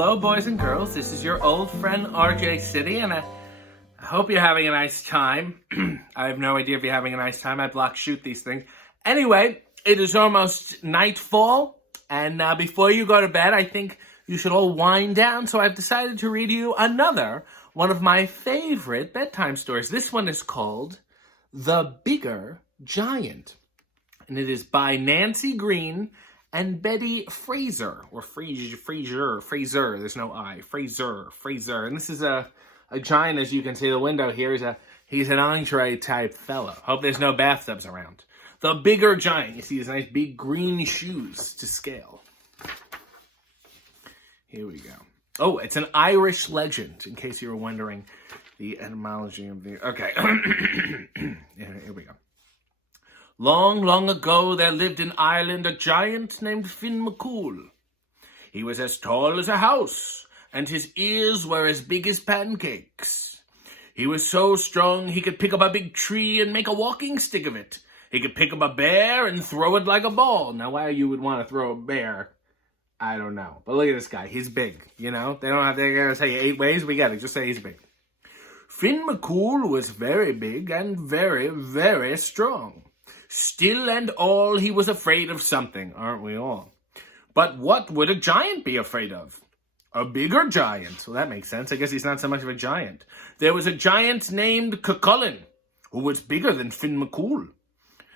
Hello, boys and girls. This is your old friend RJ City, and I hope you're having a nice time. I have no idea if you're having a nice time. I block shoot these things. Anyway, it is almost nightfall, and before you go to bed, I think you should all wind down. So I've decided to read you another one of my favorite bedtime stories. This one is called The Bigger Giant, and it is by Nancy Green and Betty Fraser, or Fraser, there's no I, Fraser. And this is a giant, as you can see the window here. He's an entree type fellow. Hope there's no bathtubs around. The Bigger Giant. You see his nice big green shoes to scale. Here we go. Oh, it's an Irish legend, in case you were wondering the etymology of the... Okay. Here we go. Long, long ago, there lived in Ireland a giant named Finn McCool. He was as tall as a house, and his ears were as big as pancakes. He was so strong he could pick up a big tree and make a walking stick of it. He could pick up a bear and throw it like a ball. Now, why you would want to throw a bear, I don't know. But look at this guy. He's big, you know? They don't have to tell you 8 ways. We got it. Just say he's big. Finn McCool was very big and very, very strong. Still and all, he was afraid of something, aren't we all? But what would a giant be afraid of? A bigger giant. Well, that makes sense. I guess he's not so much of a giant. There was a giant named Cuchulainn, who was bigger than Finn McCool.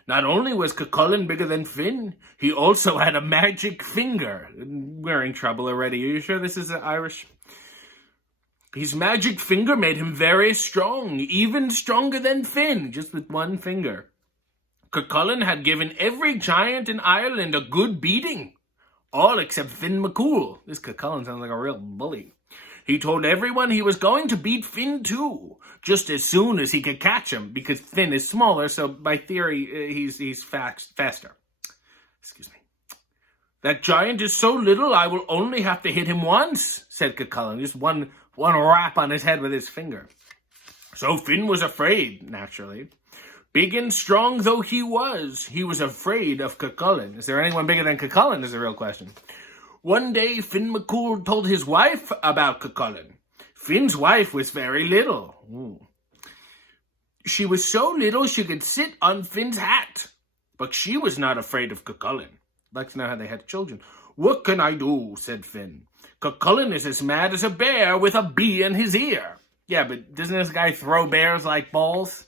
Not only was Cuchulainn bigger than Finn, he also had a magic finger. We're in trouble already. Are you sure this is Irish? His magic finger made him very strong, even stronger than Finn, just with one finger. Cuchulainn had given every giant in Ireland a good beating. All except Finn McCool. This Cuchulainn sounds like a real bully. He told everyone he was going to beat Finn too, just as soon as he could catch him, because Finn is smaller, so by theory, he's faster. Excuse me. That giant is so little, I will only have to hit him once, said Cuchulainn, just one rap on his head with his finger. So Finn was afraid, naturally. Big and strong though he was afraid of Cuchulainn. Is there anyone bigger than Cuchulainn, is the real question. One day, Finn McCool told his wife about Cuchulainn. Finn's wife was very little. Ooh. She was so little she could sit on Finn's hat. But she was not afraid of Cuchulainn. I'd like to know how they had children. What can I do, said Finn. Cuchulainn is as mad as a bear with a bee in his ear. Yeah, but doesn't this guy throw bears like balls?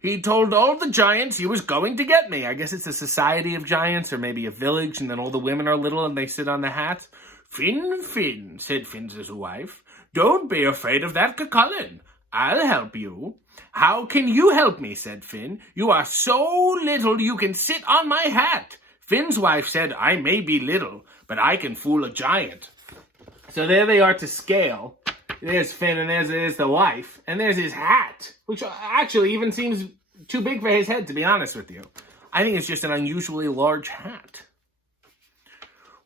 He told all the giants he was going to get me. I guess it's a society of giants, or maybe a village, and then all the women are little and they sit on the hat. Finn, said Finn's wife, don't be afraid of that Cuchulainn. I'll help you. How can you help me, said Finn. You are so little you can sit on my hat. Finn's wife said, I may be little, but I can fool a giant. So there they are to scale. There's Finn, and there's the wife, and there's his hat, which actually even seems too big for his head, to be honest with you. I think it's just an unusually large hat.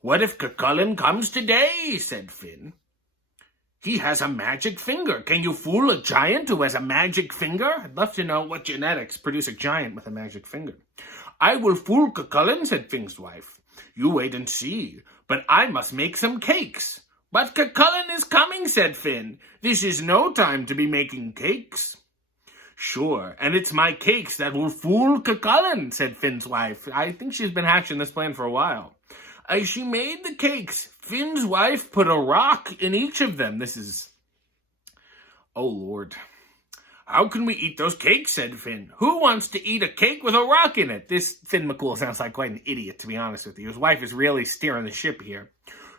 What if Cuchulainn comes today, said Finn. He has a magic finger. Can you fool a giant who has a magic finger? I'd love to know what genetics produce a giant with a magic finger. I will fool Cuchulainn, said Finn's wife. You wait and see, but I must make some cakes. But Cuchulainn is coming, said Finn. This is no time to be making cakes. Sure, and it's my cakes that will fool Cuchulainn, said Finn's wife. I think she's been hatching this plan for a while. As she made the cakes, Finn's wife put a rock in each of them. Oh, Lord. How can we eat those cakes, said Finn. Who wants to eat a cake with a rock in it? This Finn McCool sounds like quite an idiot, to be honest with you. His wife is really steering the ship here.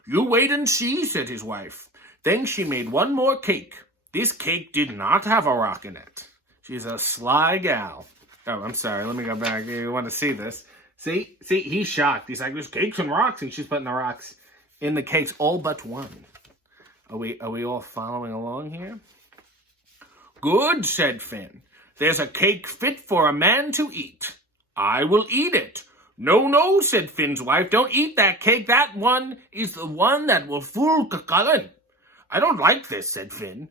You wait and see, said his wife. Then she made one more cake. This cake did not have a rock in it. She's a sly gal. Oh, I'm sorry. Let me go back. You want to see this? See, he's shocked. He's like, there's cakes and rocks, and she's putting the rocks in the cakes, all but one. Are we all following along here? Good, said Finn. There's a cake fit for a man to eat. I will eat it. No, said Finn's wife. Don't eat that cake. That one is the one that will fool Cuchulainn. I don't like this, said Finn.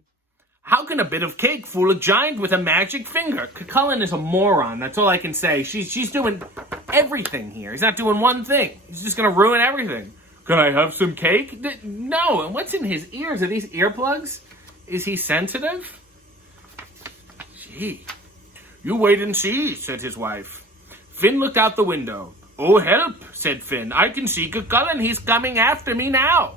How can a bit of cake fool a giant with a magic finger? Cuchulainn is a moron. That's all I can say. She's doing everything here. He's not doing one thing. He's just going to ruin everything. Can I have some cake? No, and what's in his ears? Are these earplugs? Is he sensitive? Gee. You wait and see, said his wife. Finn looked out the window. Oh, help, said Finn. I can see Cuchulainn. He's coming after me now.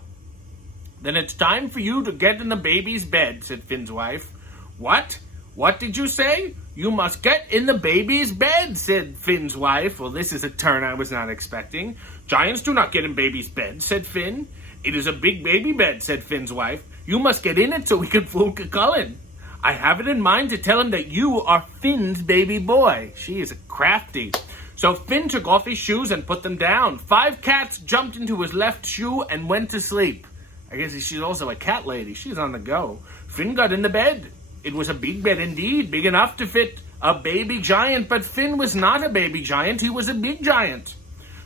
Then it's time for you to get in the baby's bed, said Finn's wife. What? What did you say? You must get in the baby's bed, said Finn's wife. Well, this is a turn I was not expecting. Giants do not get in baby's bed, said Finn. It is a big baby bed, said Finn's wife. You must get in it so we can fool Cuchulainn. I have it in mind to tell him that you are Finn's baby boy. She is crafty. So Finn took off his shoes and put them down. 5 cats jumped into his left shoe and went to sleep. I guess she's also a cat lady. She's on the go. Finn got in the bed. It was a big bed indeed, big enough to fit a baby giant, but Finn was not a baby giant. He was a big giant.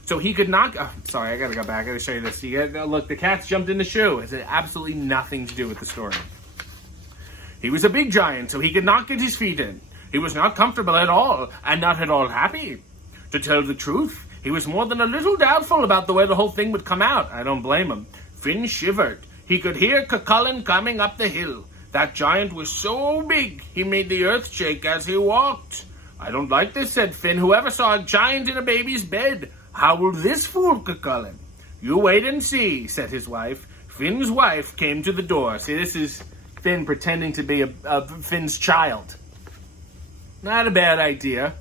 So he could not... Oh, sorry, I gotta go back. I gotta show you this. Look, the cats jumped in the shoe. It had absolutely nothing to do with the story. He was a big giant, so he could not get his feet in. He was not comfortable at all, and not at all happy. To tell the truth, he was more than a little doubtful about the way the whole thing would come out. I don't blame him. Finn shivered. He could hear Cuchulainn coming up the hill. That giant was so big, he made the earth shake as he walked. I don't like this, said Finn. Whoever saw a giant in a baby's bed? How will this fool Cuchulainn? You wait and see, said his wife. Finn's wife came to the door. See, this is Finn pretending to be Finn's child. Not a bad idea.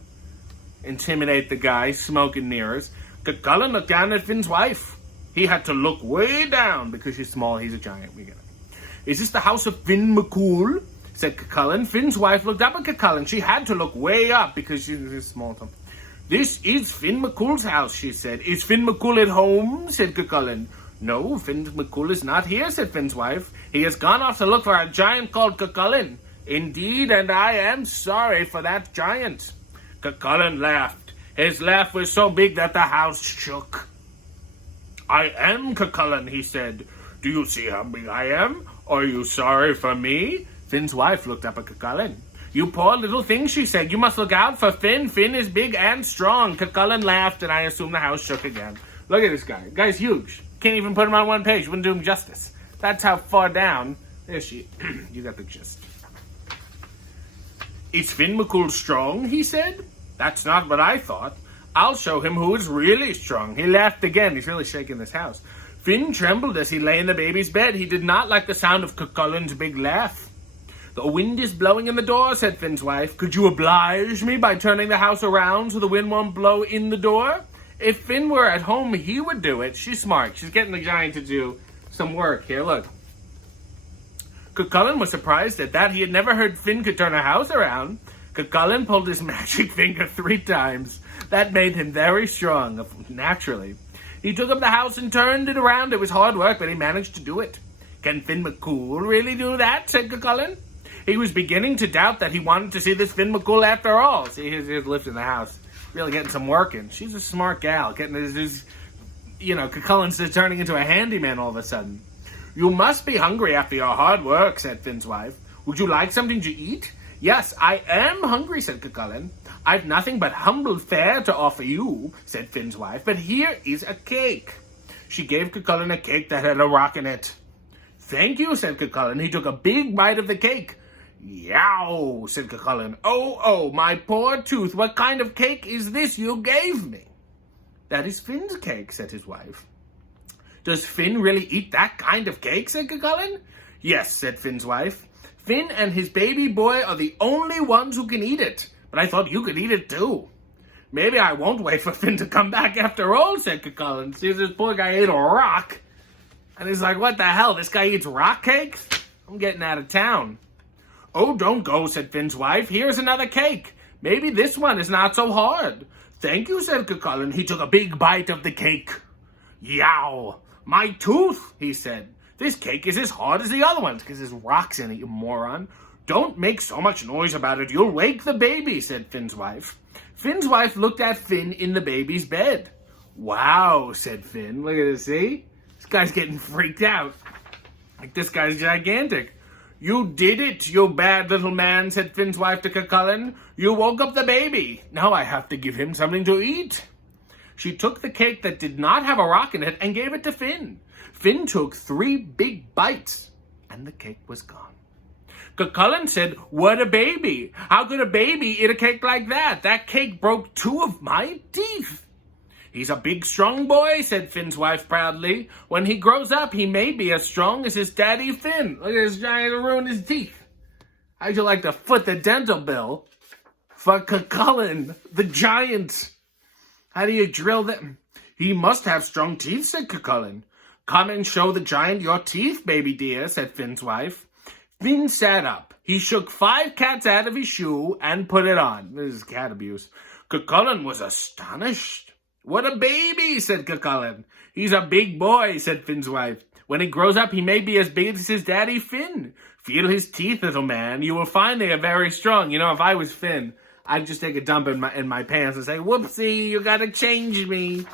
Intimidate the guy smoking near us. Cuchulainn looked down at Finn's wife. He had to look way down because she's small. He's a giant. We get it. Is this the house of Finn McCool? Said Cuchulainn. Finn's wife looked up at Cuchulainn. She had to look way up because she was small. This is Finn McCool's house, she said. Is Finn McCool at home? Said Cuchulainn. No, Finn McCool is not here, said Finn's wife. He has gone off to look for a giant called Cuchulainn. Indeed, and I am sorry for that giant. Cuchulainn laughed. His laugh was so big that the house shook. I am Cuchulainn, he said. Do you see how big I am? Are you sorry for me? Finn's wife looked up at Cuchulainn. You poor little thing, she said. You must look out for Finn. Finn is big and strong. Cuchulainn laughed, and I assume the house shook again. Look at this guy. The guy's huge. Can't even put him on one page. Wouldn't do him justice. That's how far down. There she... You got the gist. Is Finn McCool strong, he said. That's not what I thought. I'll show him who is really strong. He laughed again. He's really shaking this house. Finn trembled as he lay in the baby's bed. He did not like the sound of Cuchulainn's big laugh. The wind is blowing in the door, said Finn's wife. Could you oblige me by turning the house around so the wind won't blow in the door? If Finn were at home, he would do it. She's smart. She's getting the giant to do some work. Here, look. Cuchulainn was surprised at that. He had never heard Finn could turn a house around. Cuchulainn pulled his magic finger 3 times. That made him very strong, naturally. He took up the house and turned it around. It was hard work, but he managed to do it. Can Finn McCool really do that? Said Cuchulainn. He was beginning to doubt that he wanted to see this Finn McCool after all. See, he's lifting the house. Really getting some work in. She's a smart gal. Getting his Cuchulainn's just turning into a handyman all of a sudden. You must be hungry after your hard work, said Finn's wife. Would you like something to eat? Yes, I am hungry, said Cuchulainn. I've nothing but humble fare to offer you, said Finn's wife, but here is a cake. She gave Cuchulainn a cake that had a rock in it. Thank you, said Cuchulainn. He took a big bite of the cake. Yow, said Cuchulainn. Oh, my poor tooth, what kind of cake is this you gave me? That is Finn's cake, said his wife. Does Finn really eat that kind of cake, said Cuchulainn. Yes, said Finn's wife. Finn and his baby boy are the only ones who can eat it. But I thought you could eat it too. Maybe I won't wait for Finn to come back after all, said Cuchulainn. See, this poor guy ate a rock. And he's like, what the hell? This guy eats rock cakes? I'm getting out of town. Oh, don't go, said Finn's wife. Here's another cake. Maybe this one is not so hard. Thank you, said Cuchulainn. He took a big bite of the cake. Yow, my tooth, he said. This cake is as hard as the other ones because there's rocks in it, you moron. Don't make so much noise about it. You'll wake the baby, said Finn's wife. Finn's wife looked at Finn in the baby's bed. Wow, said Finn. Look at this, see? This guy's getting freaked out. Like, this guy's gigantic. You did it, you bad little man, said Finn's wife to Cuchulainn. You woke up the baby. Now I have to give him something to eat. She took the cake that did not have a rock in it and gave it to Finn. Finn took 3 big bites, and the cake was gone. Cuchulainn said, "What a baby! How could a baby eat a cake like that? That cake broke 2 of my teeth." "He's a big, strong boy," said Finn's wife proudly. "When he grows up, he may be as strong as his daddy Finn." Look at this giant to ruin his teeth. How'd you like to foot the dental bill for Cuchulainn, the giant? How do you drill them? "He must have strong teeth," said Cuchulainn. "Come and show the giant your teeth, baby dear," said Finn's wife. Finn sat up. He shook 5 cats out of his shoe and put it on. This is cat abuse. Cuchulainn was astonished. "What a baby," said Cuchulainn. "He's a big boy," said Finn's wife. "When he grows up, he may be as big as his daddy Finn. Feel his teeth, little man. You will find they are very strong." You know, if I was Finn, I'd just take a dump in my pants and say, "Whoopsie, you gotta change me."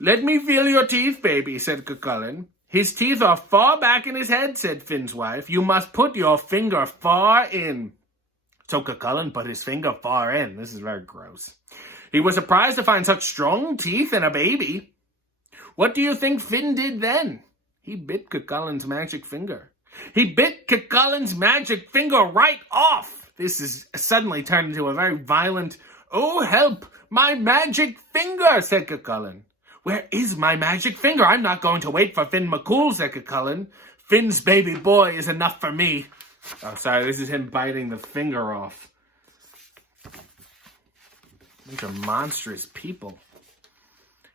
"Let me feel your teeth, baby," said Cuchulainn. "His teeth are far back in his head," said Finn's wife. "You must put your finger far in." So Cuchulainn put his finger far in. This is very gross. He was surprised to find such strong teeth in a baby. What do you think Finn did then? He bit Cuchulainn's magic finger. He bit Cuchulainn's magic finger right off. This is suddenly turned into a very violent, "Oh, help, my magic finger," said Cuchulainn. "Where is my magic finger? I'm not going to wait for Finn McCool," said Cuchulainn. "Finn's baby boy is enough for me." Oh, sorry, this is him biting the finger off. These are monstrous people.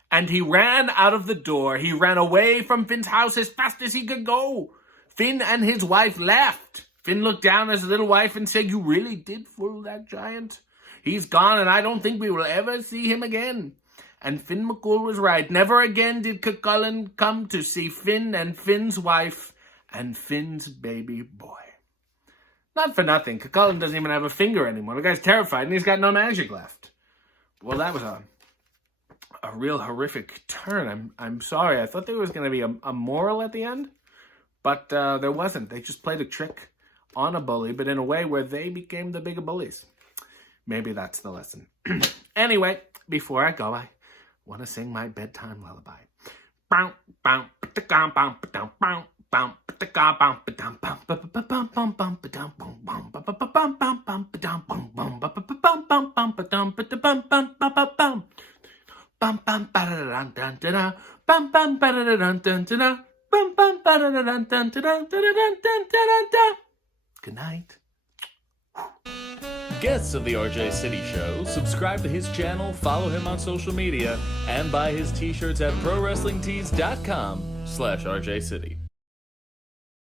And he ran out of the door. He ran away from Finn's house as fast as he could go. Finn and his wife laughed. Finn looked down at his little wife and said, "You really did fool that giant. He's gone, and I don't think we will ever see him again." And Finn McCool was right. Never again did Cuchulainn come to see Finn and Finn's wife and Finn's baby boy. Not for nothing, Cuchulainn doesn't even have a finger anymore. The guy's terrified, and he's got no magic left. Well, that was a real horrific turn. I'm sorry. I thought there was going to be a moral at the end, but there wasn't. They just played a trick on a bully, but in a way where they became the bigger bullies. Maybe that's the lesson. Anyway, before I go, I want to sing my bedtime lullaby. Good night. Guests of the RJ City Show, subscribe to his channel, follow him on social media, and buy his t-shirts at prowrestlingtees.com/RJ City.